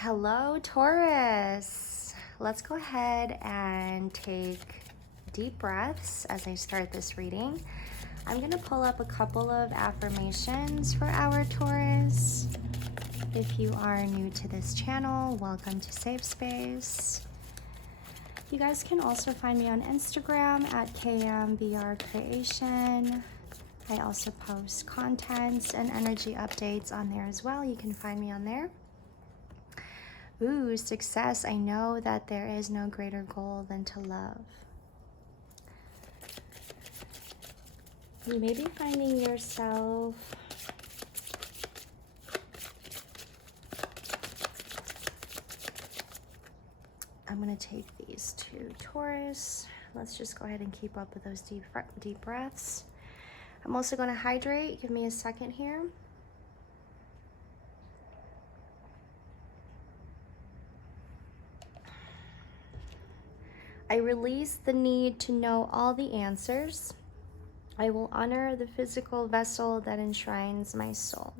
Hello, Taurus. Let's go ahead and take deep breaths as I start this reading. I'm going to pull up a couple of affirmations for our Taurus. If you are new to this channel, welcome to Safe Space. You guys can also find me on Instagram at KMBRCreation. I also post contents and energy updates on there as well. You can find me on there. Ooh, success. I know that there is no greater goal than to love. You may be finding yourself I'm going to take these two, Taurus. Let's just go ahead and keep up with those deep breaths. I'm also going to hydrate. Give me a second here. I release the need to know all the answers. I will honor the physical vessel that enshrines my soul.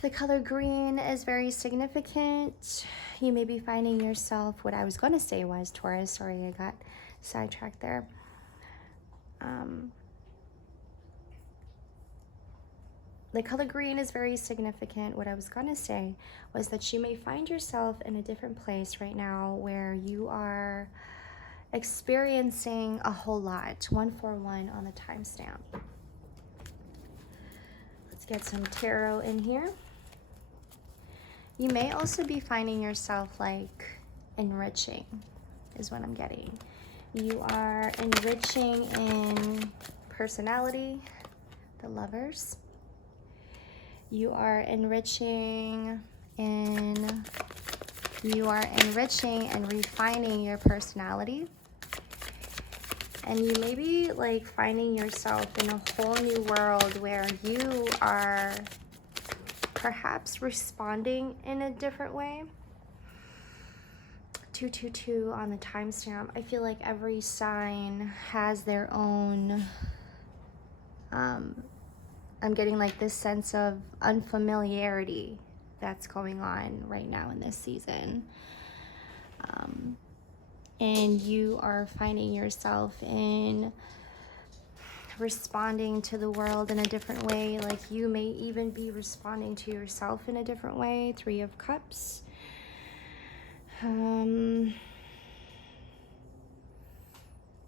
The color green is very significant. You may be finding yourself, what I was going to say was Taurus. Sorry, I got sidetracked there. The color green is very significant. What I was going to say was that you may find yourself in a different place right now where you are experiencing a whole lot. 141 on the timestamp. Let's get some tarot in here. You may also be finding yourself like enriching is what I'm getting. You are enriching in personality, the Lovers. You are enriching and refining your personality. And you may be like finding yourself in a whole new world where you are perhaps responding in a different way. 222 on the timestamp. I feel like every sign has their own I'm getting like this sense of unfamiliarity that's going on right now in this season. And you are finding yourself in responding to the world in a different way. Like you may even be responding to yourself in a different way. 3 of Cups.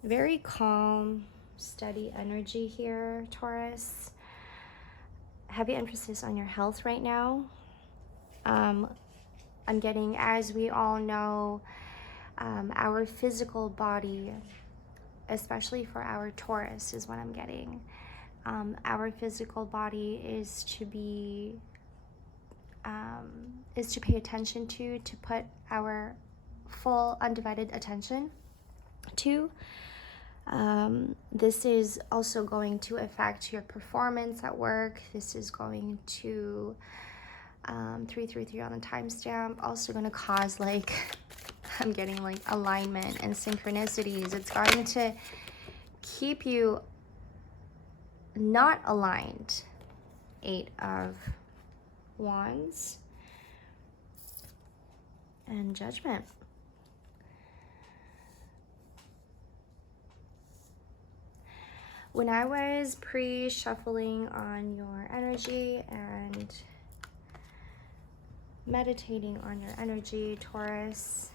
Very calm, steady energy here, Taurus. Heavy emphasis on your health right now. I'm getting, as we all know, our physical body, especially for our Taurus, is what I'm getting. Our physical body is to be, is to pay attention to put our full undivided attention to. This is also going to affect your performance at work. This is going to 333 on the timestamp, also going to cause like I'm getting like alignment and synchronicities. It's going to keep you not aligned. 8 of Wands and Judgment. When I was pre-shuffling on your energy and meditating on your energy, Taurus,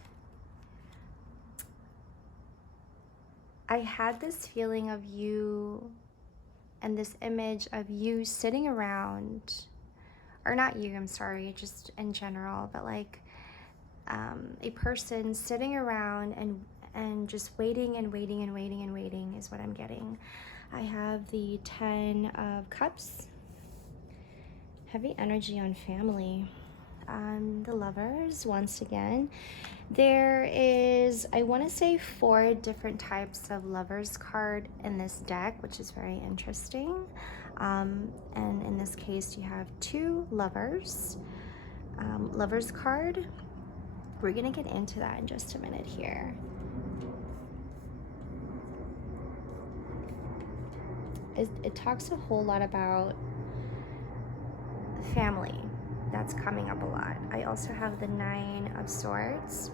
I had this feeling of you and this image of you sitting around, or not you, I'm sorry, just in general, but like a person sitting around and just waiting and waiting and waiting and waiting is what I'm getting. I have the 10 of Cups. Heavy energy on family. The Lovers, once again. There is, I want to say 4 different types of Lovers card in this deck, which is very interesting. And in this case, you have 2 Lovers. Lovers card. We're going to get into that in just a minute here. It talks a whole lot about family That's coming up a lot. I also have the 9 of Swords.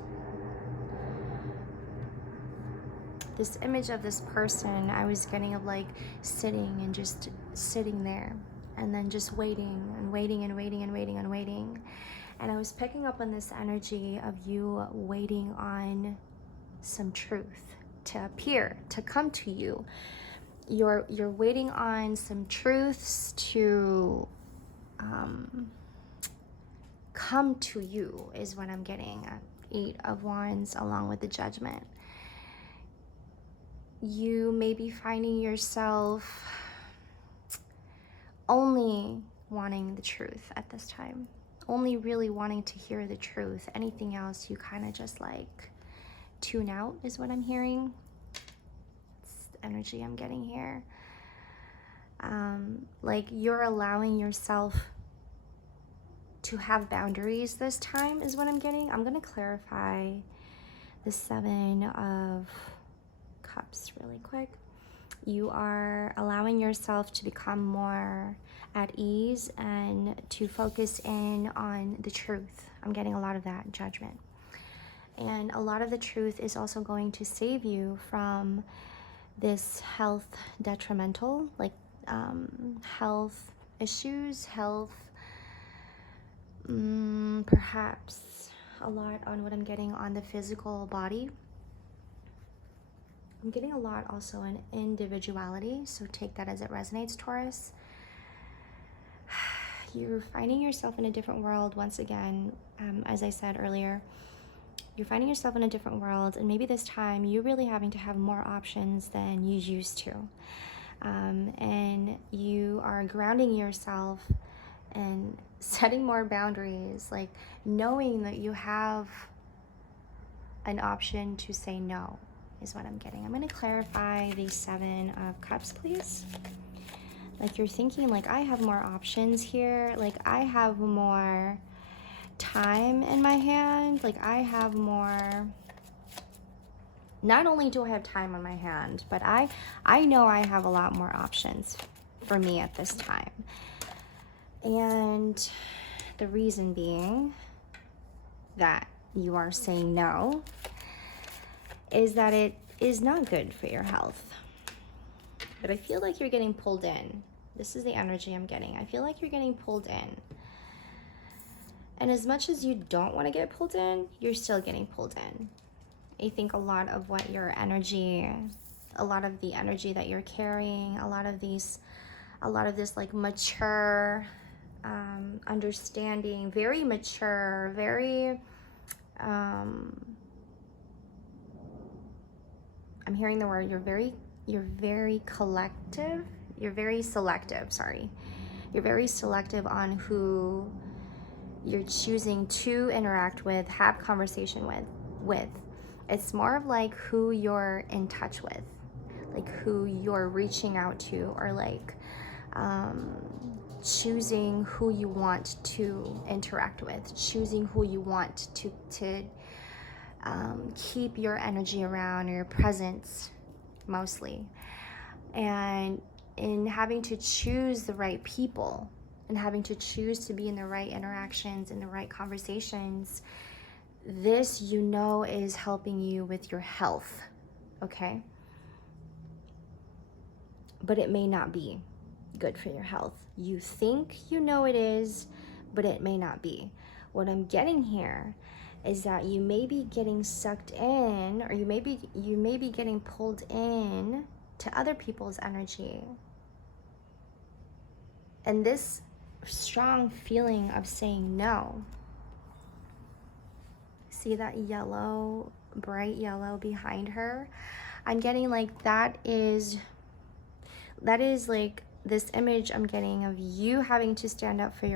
This image of this person I was getting of like sitting and just sitting there and then just waiting and waiting and waiting and waiting and waiting. And I was picking up on this energy of you waiting on some truth to appear, to come to you. You're waiting on some truths to come to you is what I'm getting. 8 of Wands along with the Judgment. You may be finding yourself only wanting the truth at this time, only really wanting to hear the truth. Anything else you kind of just like tune out is what I'm hearing. It's the energy I'm getting here. Like you're allowing yourself to have boundaries this time is what I'm getting. I'm going to clarify the 7 of Cups really quick. You are allowing yourself to become more at ease and to focus in on the truth. I'm getting a lot of that, Judgment. And a lot of the truth is also going to save you from this health detrimental, like health issues, health, perhaps a lot on what I'm getting on the physical body. I'm getting a lot also in individuality, so take that as it resonates, Taurus. You're finding yourself in a different world once again. As I said earlier, you're finding yourself in a different world, and maybe this time you're really having to have more options than you used to. And you are grounding yourself and setting more boundaries, like knowing that you have an option to say no is what I'm getting. I'm going to clarify the 7 of Cups, please. Like you're thinking like, I have more options here. Like I have more time in my hand. Like I have more, not only do I have time on my hand, but I know I have a lot more options for me at this time. And the reason being that you are saying no is that it is not good for your health. But I feel like you're getting pulled in. This is the energy I'm getting. I feel like you're getting pulled in. And as much as you don't want to get pulled in, you're still getting pulled in. I think a lot of what your energy, a lot of the energy that you're carrying, a lot of this like mature understanding, very mature, very I'm hearing the word, you're very collective, you're very selective, sorry. You're very selective on who you're choosing to interact with, have conversation with. It's more of like who you're in touch with, like who you're reaching out to, or like choosing who you want to interact with, choosing who you want to keep your energy around, or your presence mostly. And in having to choose the right people and having to choose to be in the right interactions, in the right conversations, this, you know, is helping you with your health, okay? But it may not be good for your health. You think you know it is, but it may not be. What I'm getting here is that you may be getting sucked in, or you may be getting pulled in to other people's energy. And this strong feeling of saying no. See that yellow, bright yellow behind her? I'm getting like that is like this image I'm getting of you having to stand up for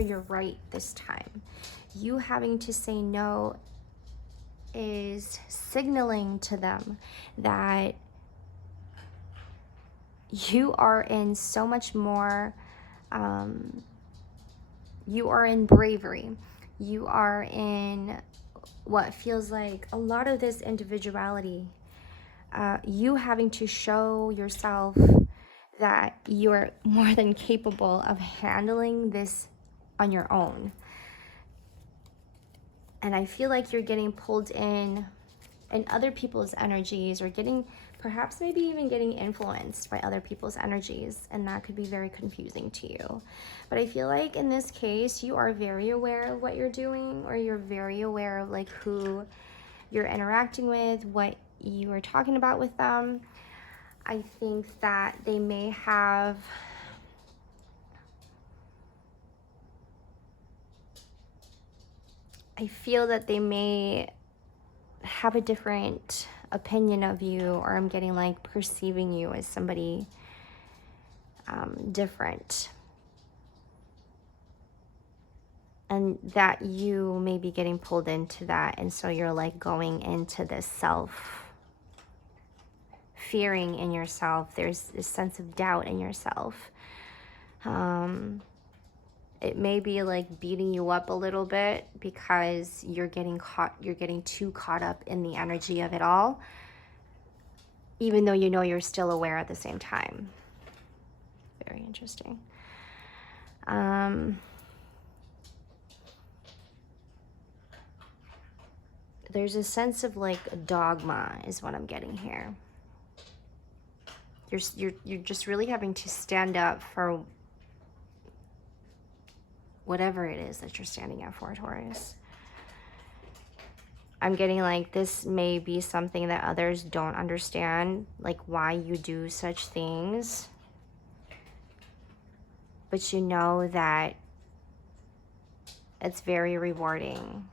your right this time. You having to say no is signaling to them that you are in so much more, you are in bravery. You are in what feels like a lot of this individuality. You having to show yourself that you're more than capable of handling this on your own. And I feel like you're getting pulled in other people's energies, or perhaps maybe even getting influenced by other people's energies, and that could be very confusing to you. But I feel like in this case, you are very aware of what you're doing, or you're very aware of like who you're interacting with, what you are talking about with them. I think that they may have I feel that they may have a different opinion of you, or I'm getting like perceiving you as somebody different. And that you may be getting pulled into that. And so you're like going into this fearing in yourself. There's this sense of doubt in yourself. It may be like beating you up a little bit because you're getting too caught up in the energy of it all, even though you know you're still aware at the same time. Very interesting. There's a sense of like dogma is what I'm getting here. You're just really having to stand up for whatever it is that you're standing up for, Taurus. I'm getting like this may be something that others don't understand, like why you do such things. But you know that it's very rewarding.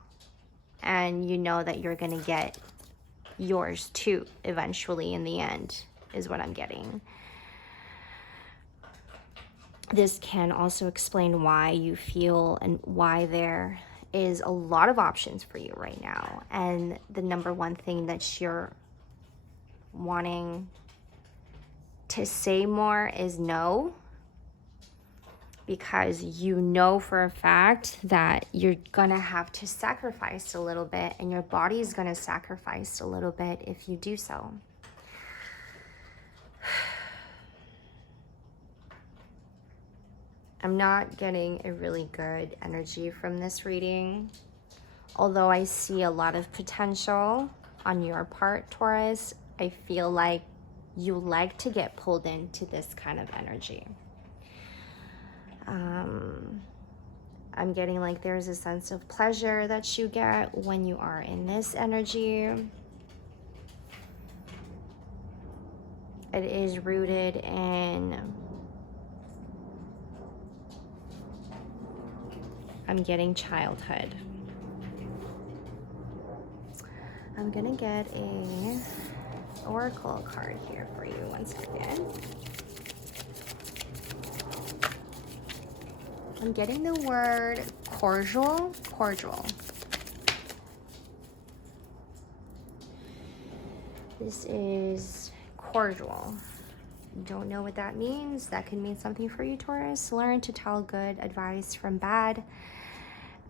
And you know that you're going to get yours too, eventually in the end, is what I'm getting. This can also explain why you feel and why there is a lot of options for you right now. And the number one thing that you're wanting to say more is no. Because you know for a fact that you're gonna have to sacrifice a little bit, and your body is gonna sacrifice a little bit if you do so. I'm not getting a really good energy from this reading, although I see a lot of potential on your part, Taurus. I feel like you like to get pulled into this kind of energy. I'm getting like there's a sense of pleasure that you get when you are in this energy. It is rooted in, I'm getting childhood. I'm gonna get a oracle card here for you. One second. I'm getting the word cordial. This is cordial. Don't know what that means. That could mean something for you, Taurus. Learn to tell good advice from bad,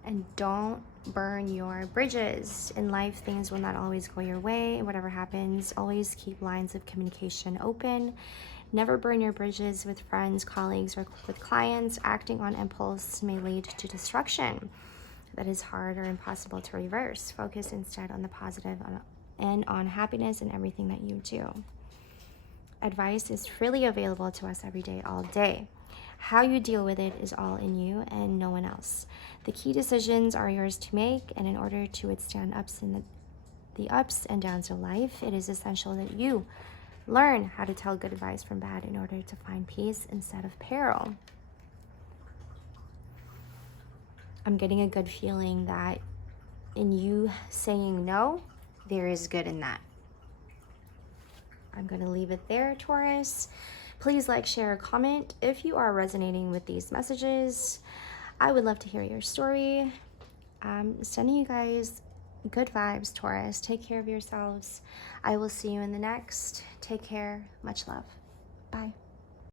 and don't burn your bridges. In life, things will not always go your way. Whatever happens, always keep lines of communication open. Never burn your bridges with friends, colleagues, or with clients. Acting on impulse may lead to destruction. That is hard or impossible to reverse. Focus instead on the positive and on happiness in everything that you do. Advice is freely available to us every day, all day. How you deal with it is all in you and no one else. The key decisions are yours to make, and in order to withstand the ups and downs of life, it is essential that you learn how to tell good advice from bad in order to find peace instead of peril. I'm getting a good feeling that in you saying no, there is good in that. I'm going to leave it there, Taurus. Please like, share, comment if you are resonating with these messages. I would love to hear your story. I'm sending you guys good vibes, Taurus. Take care of yourselves. I will see you in the next. Take care. Much love. Bye.